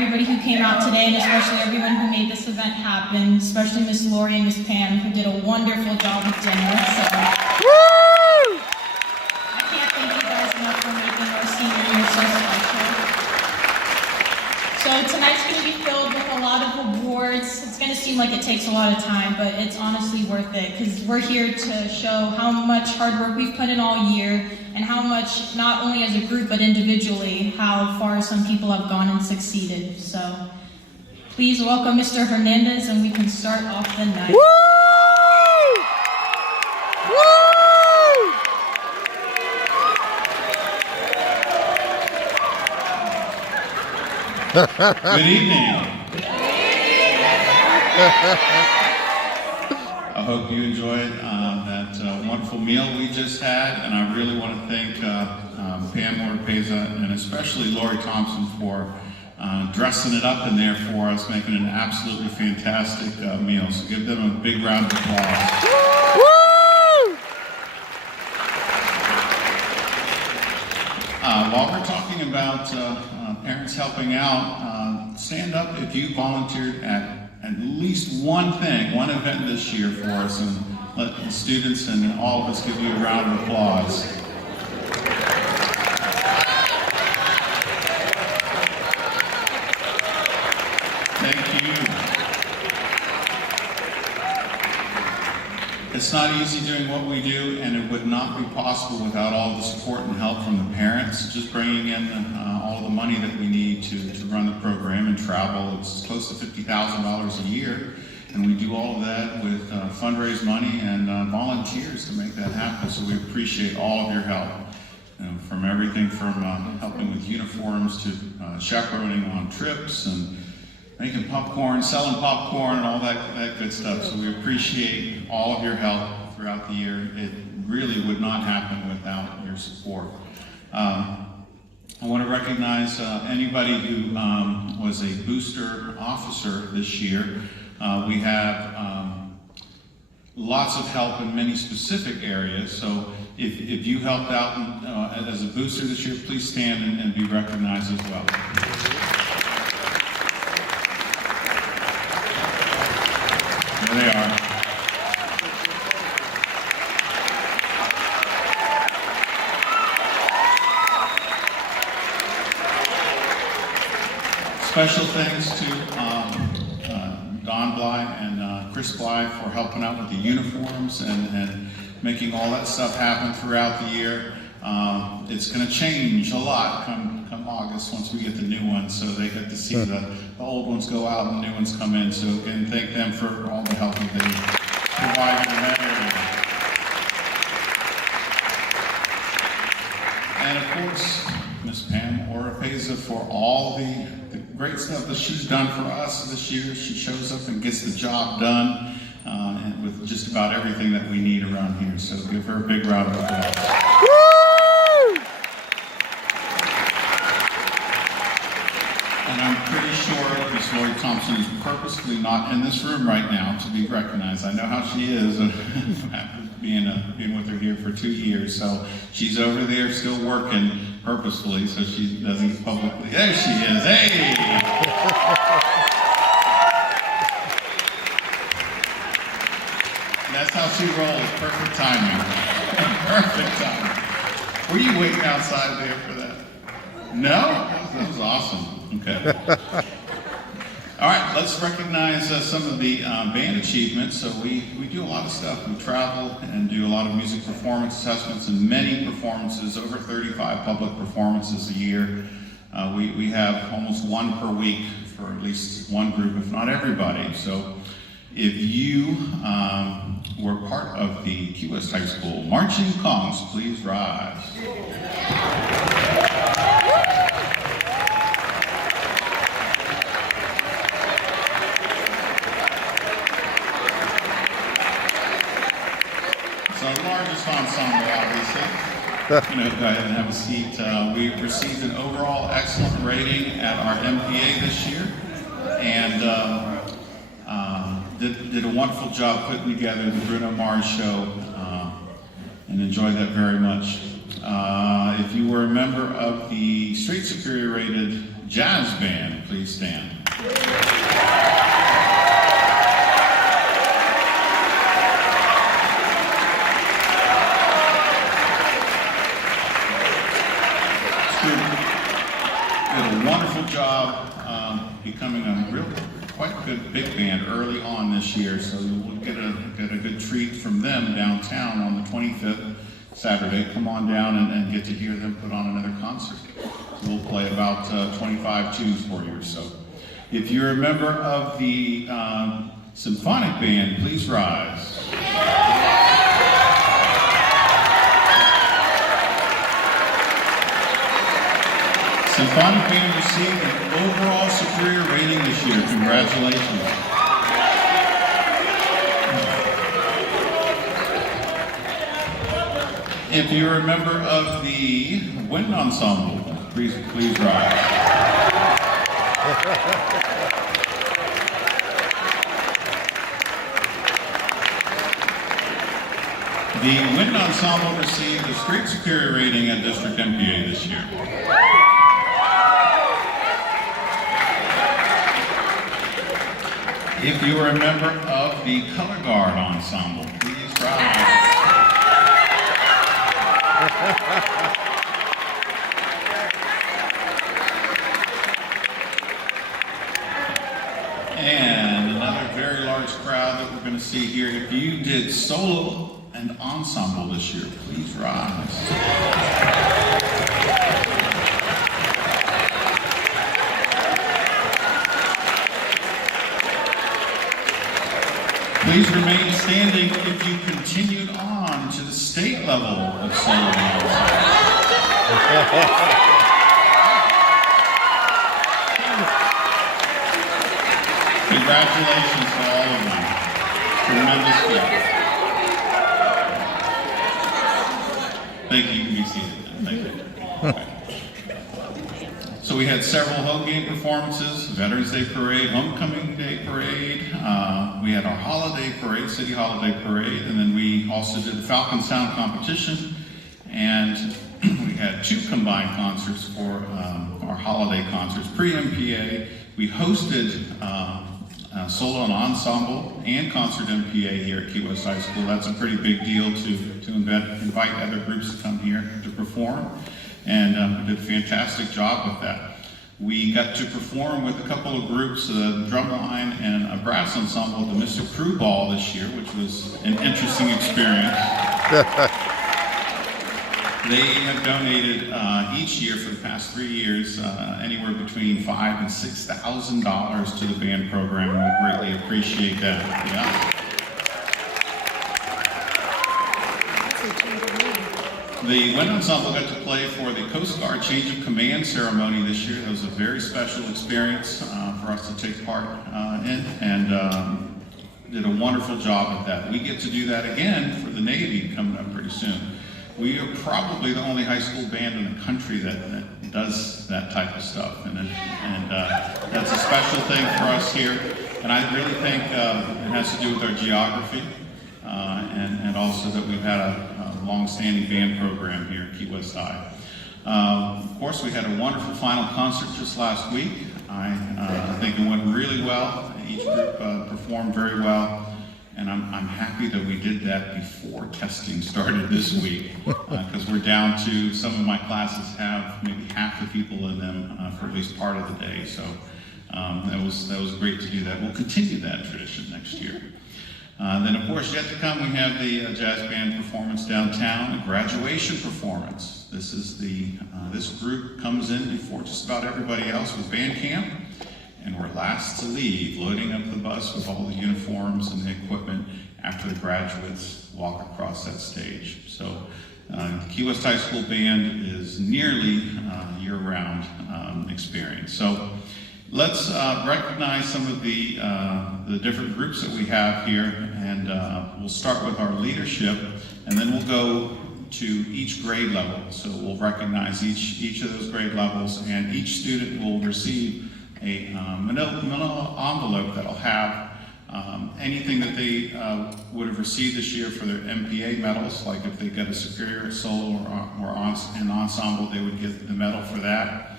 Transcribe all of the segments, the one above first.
everybody who came out today, and especially everyone who made this event happen, especially Miss Lori and Miss Pam, who did a wonderful job with dinner. So I can't thank you guys enough for making our senior year so special. So tonight's going to be filled with a lot of awards. It's going to seem like it takes a lot of time, but it's honestly worth it, because we're here to show how much hard work we've put in all year, and how much, not only as a group, but individually, how far some people have gone and succeeded. So please welcome Mr. Hernandez, and we can start off the night. Woo! Woo! Good evening. I hope you enjoyed that wonderful meal we just had, and I really want to thank Pam Orpeza and especially Lori Thompson for dressing it up in there for us, making an absolutely fantastic meal. So give them a big round of applause. Woo! While we're talking about parents helping out, stand up if you volunteered at least one thing, one event this year for us, and let the students and all of us give you a round of applause. Thank you. It's not easy doing what we do, and it would not be possible without all the support and help from the parents. Just bringing in all the money that we need to run the program and travel. It's close to $50,000 a year, and we do all of that with fundraise money and volunteers to make that happen. So we appreciate all of your help, from everything from helping with uniforms to chaperoning on trips and making popcorn, selling popcorn, and all that good stuff. So we appreciate all of your help throughout the year. It really would not happen without your support. I want to recognize anybody who was a booster officer this year. We have lots of help in many specific areas. So if you helped out as a booster this year, please stand and be recognized as well. There they are. Special thanks to Don Bly and Chris Bly for helping out with the uniforms and making all that stuff happen throughout the year. It's going to change a lot come August once we get the new ones, so they get to see the old ones go out and the new ones come in. So again, thank them for all the help that they provided in that area. And of course, Miss Pam Orpeza for all the great stuff that she's done for us this year. She shows up and gets the job done and with just about everything that we need around here. So give her a big round of applause. And I'm pretty sure Miss Lori Thompson is purposely not in this room right now to be recognized. I know how she is after being with her here for 2 years. So she's over there still working purposefully so she doesn't publicly. There she is. Hey! That's how she rolls. Perfect timing. Perfect timing. Were you waiting outside there for that? No? That was awesome. Okay. All right, let's recognize some of the band achievements. So we do a lot of stuff. We travel and do a lot of music performance assessments and many performances, over 35 public performances a year. We have almost one per week for at least one group, if not everybody. So if you were part of the Kwhs High School Marching Congs, please rise. It's our largest ensemble, obviously. Go ahead and have a seat. We received an overall excellent rating at our MPA this year, and did a wonderful job putting together the Bruno Mars show, and enjoyed that very much. If you were a member of the Street Superior rated Jazz Band, please stand. Did a wonderful job becoming a real, quite good big band early on this year, so we'll get a good treat from them downtown on the 25th, Saturday. Come on down and get to hear them put on another concert. So we'll play about 25 tunes for you or so. If you're a member of the symphonic band, please rise. Symphonic band received an overall superior rating this year. Congratulations. If you're a member of the wind ensemble, please rise. The wind ensemble received a straight superior rating at District MPA this year. If you are a member of the color guard ensemble, please rise. And another very large crowd that we're going to see here. If you did solo and ensemble this year, please rise. Please remain standing if you continued on to the state level of solo and ensemble. Congratulations to all of them. Tremendous job. Thank you. You can be seated. Thank you. So we had several home game performances, Veterans Day Parade, Homecoming Day Parade. We had our holiday parade, City Holiday Parade, and then we also did the Falcon Sound Competition. And we had 2 combined concerts for our holiday concerts. Pre-MPA, we hosted solo and ensemble and concert MPA here at Kwhs High School. That's a pretty big deal to invite other groups to come here to perform. And we did a fantastic job with that. We got to perform with a couple of groups, a drumline and a brass ensemble at the Mystic Crew Ball this year, which was an interesting experience. They have donated each year for the past 3 years anywhere between $5,000 and $6,000 to the band program, and we greatly appreciate that. Yeah. The wind ensemble got to play for the Coast Guard Change of Command ceremony this year. It was a very special experience for us to take part in, and did a wonderful job with that. We get to do that again for the Navy coming up pretty soon. We are probably the only high school band in the country that does that type of stuff, and that's a special thing for us here. And I really think it has to do with our geography, and also that we've had a long-standing band program here at Kwhs High. Of course, we had a wonderful final concert just last week. I think it went really well. Each group performed very well, and I'm happy that we did that before testing started this week, because we're down to, some of my classes have maybe half the people in them for at least part of the day. So that was great to do that. We'll continue that tradition next year. Then, of course, yet to come, we have the jazz band performance downtown, a graduation performance. This is this group comes in before just about everybody else with band camp, and we're last to leave, loading up the bus with all the uniforms and the equipment after the graduates walk across that stage. So, Kwhs High School Band is nearly year-round experience. So, let's recognize some of the different groups that we have here, and we'll start with our leadership, and then we'll go to each grade level. So we'll recognize each of those grade levels, and each student will receive a manila envelope that'll have anything that they would have received this year for their MPA medals, like if they get a superior solo or an ensemble, they would get the medal for that.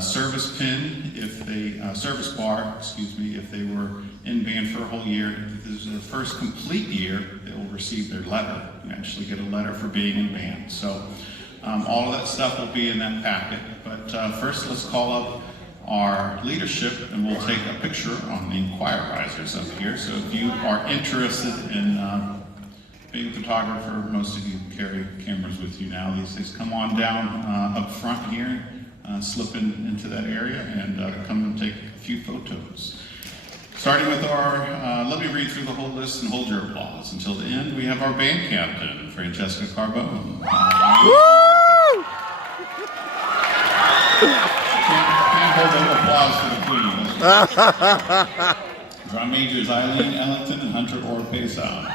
service pin if they, service bar, excuse me, if they were in band for a whole year. If this is the first complete year, they will receive their letter. You actually get a letter for being in band. So all of that stuff will be in that packet. But first, let's call up our leadership, and we'll take a picture on the choir risers up here. So if you are interested in being a photographer, most of you carry cameras with you now these days, come on down up front here, slip into that area, and come and take a few photos. Starting with our, let me read through the whole list and hold your applause. Until the end, we have our band captain, Francesca Carbone. Can't hold no applause for the queen. Drum majors Eileen Ellington and Hunter Orpesa.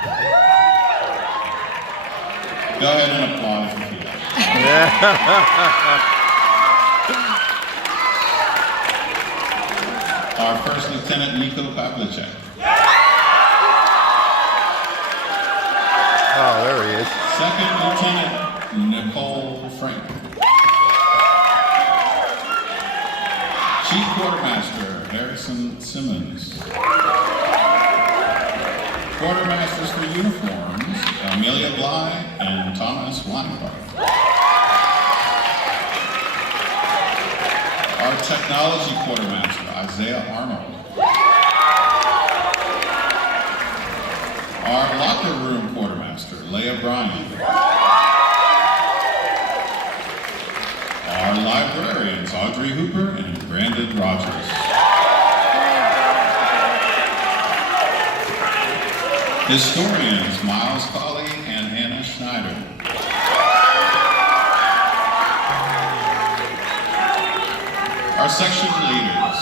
Go ahead and applaud if you feel. Our first lieutenant, Nico Pavlicek. Oh, there he is. Second lieutenant, Nicole Frank. Chief quartermaster, Harrison Simmons. Quartermasters for uniforms, Amelia Bly and Thomas Weinbach. Our technology quartermaster, Isaiah Arnold. Our locker room quartermaster, Leah Bryan. Our librarians, Audrey Hooper and Brandon Rogers. Historians, Miles Colley and Hannah Schneider. Our section leaders,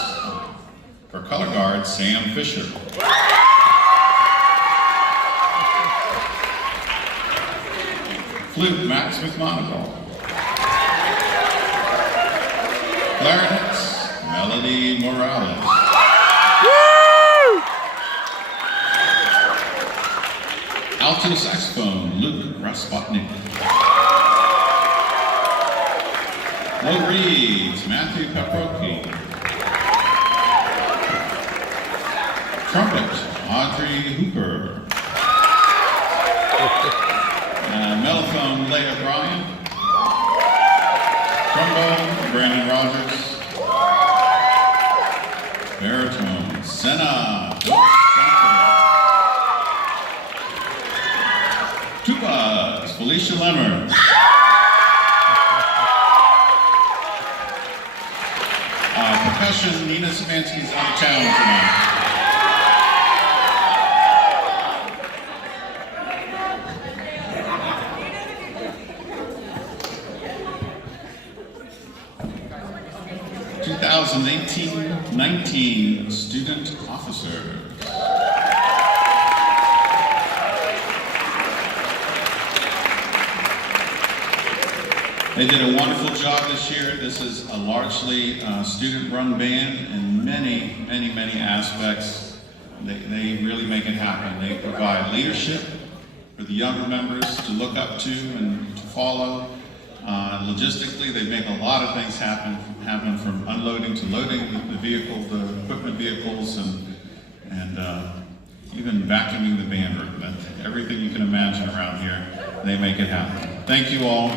for color guard, Sam Fisher. Flute, Max McMonagle. Clarinets, Melody Morales. Alto saxophone, Luke Raspotnik. Low reeds, Matthew Paprocki. Trumpet, Audrey Hooper. Mellophone, Leah Bryan. Trombone, Brandon Rogers. Baritone, Senna. Tuba, Felicia Lemmer. Percussion, Nina Szymanski's out of town tonight. (2018-19) student officer. They did a wonderful job this year. This is a largely student-run band in many aspects. They really make it happen. They provide leadership for the younger members to look up to and to follow. Logistically, they make a lot of things happen from unloading to loading the vehicle, the equipment vehicles, and even vacuuming the band room. Everything you can imagine around here, they make it happen. Thank you all.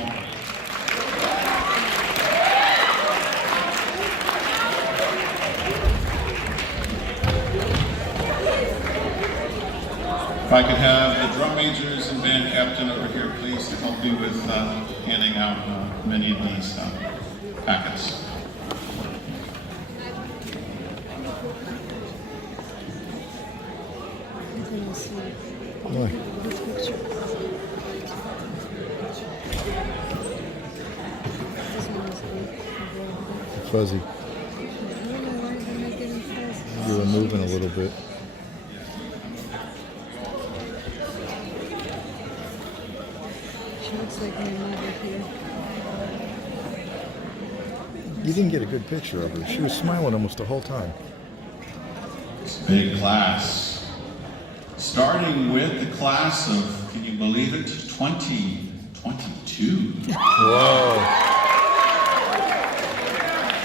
If I could have the drum majors and band captain over here, please, to help me with handing out many of these packets. Why? Fuzzy. You were moving a little bit. You didn't get a good picture of her. She was smiling almost the whole time. Big class. Starting with the class of, can you believe it, 2022. Whoa.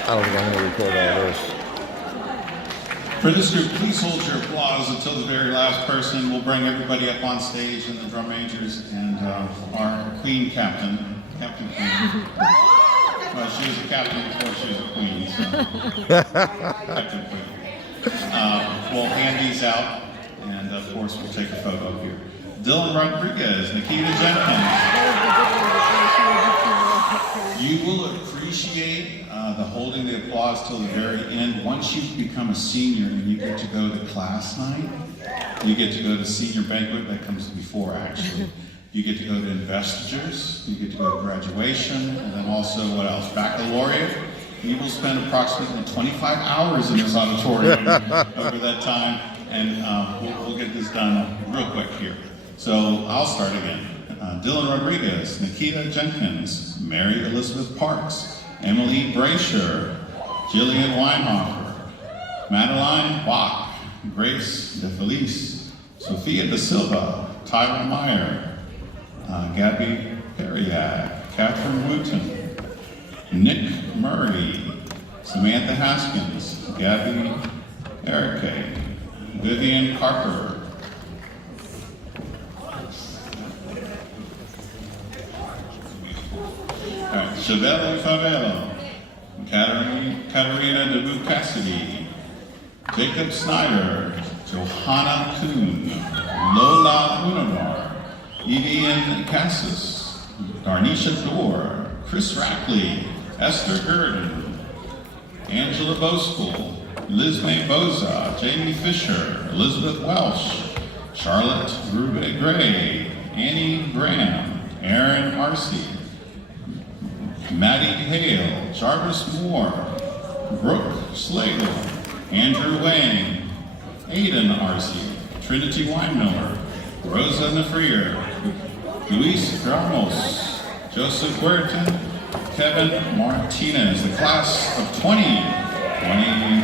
I don't think I'm going to record all this. For this group, please hold your applause until the very last person. We'll bring everybody up on stage and the drum majors and our queen captain, Captain Queen. Well, she was a captain before she was a queen, so Captain Queen. We'll hand these out, and of course we'll take a photo here. Dylan Rodriguez, Nikita Jenkins. You will appreciate the holding the applause till the very end. Once you become a senior and you get to go to class night, you get to go to senior banquet, that comes before actually. You get to go to investitures, you get to go to graduation, and then also what else? Baccalaureate. You will spend approximately 25 hours in this auditorium over that time, and we'll get this done real quick here. So I'll start again. Dylan Rodriguez, Nikita Jenkins, Mary Elizabeth Parks, Emily Brasher, Jillian Weinhofer, Madeline Bach, Grace DeFelice, Sophia Da Silva, Tyler Meyer, Gabby Perriad, Catherine Wooten, Nick Murray, Samantha Haskins, Gabby Erike, Vivian Carper, Chevelle Favello, Katarina DeBu Cassidy, Jacob Snyder, Johanna Kuhn, Lola Unavar, Evian Cassis, Darnisha Dorr, Chris Rackley, Esther Gurdon, Angela Boskell, Lizmay Boza, Jamie Fisher, Elizabeth Welsh, Charlotte Rube Gray, Annie Graham, Aaron Arcee, Maddie Hale, Jarvis Moore, Brooke Slagle, Andrew Wayne, Aidan Arcee, Trinity Weinmiller, Rosa Nefrier, Luis Ramos, Joseph Huerton, Kevin Martinez, the class of 2020.